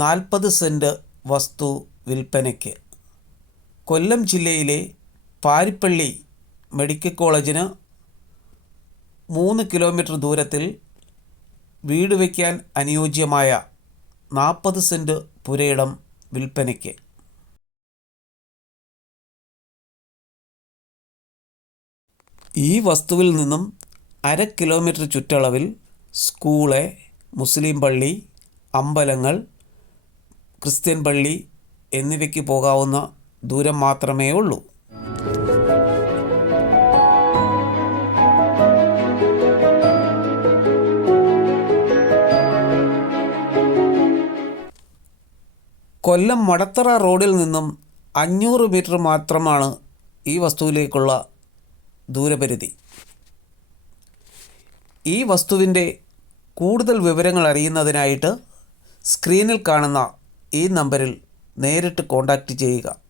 നാൽപ്പത് സെന്റ് വസ്തു വിൽപ്പനയ്ക്ക്. കൊല്ലം ജില്ലയിലെ പാരിപ്പള്ളി മെഡിക്കൽ കോളേജിന് മൂന്ന് കിലോമീറ്റർ ദൂരത്തിൽ വീട് വയ്ക്കാൻ അനുയോജ്യമായ നാൽപ്പത് സെന്റ് പുരയിടം വിൽപ്പനയ്ക്ക്. ഈ വസ്തുവിൽ നിന്നും അര കിലോമീറ്റർ ചുറ്റളവിൽ സ്കൂൾ മുസ്ലിം പള്ളി അമ്പലങ്ങൾ ക്രിസ്ത്യൻ പള്ളി എന്നിവയ്ക്ക് പോകാവുന്ന ദൂരം മാത്രമേ ഉള്ളൂ. കൊല്ലം മടത്തറ റോഡിൽ നിന്നും അഞ്ഞൂറ് മീറ്റർ മാത്രമാണ് ഈ വസ്തുവിലേക്കുള്ള ദൂരപരിധി. ഈ വസ്തുവിന്റെ കൂടുതൽ വിവരങ്ങൾ അറിയുന്നതിനായിട്ട് സ്ക്രീനിൽ കാണുന്ന ഈ നമ്പറിൽ നേരിട്ട് കോൺടാക്റ്റ് ചെയ്യുക.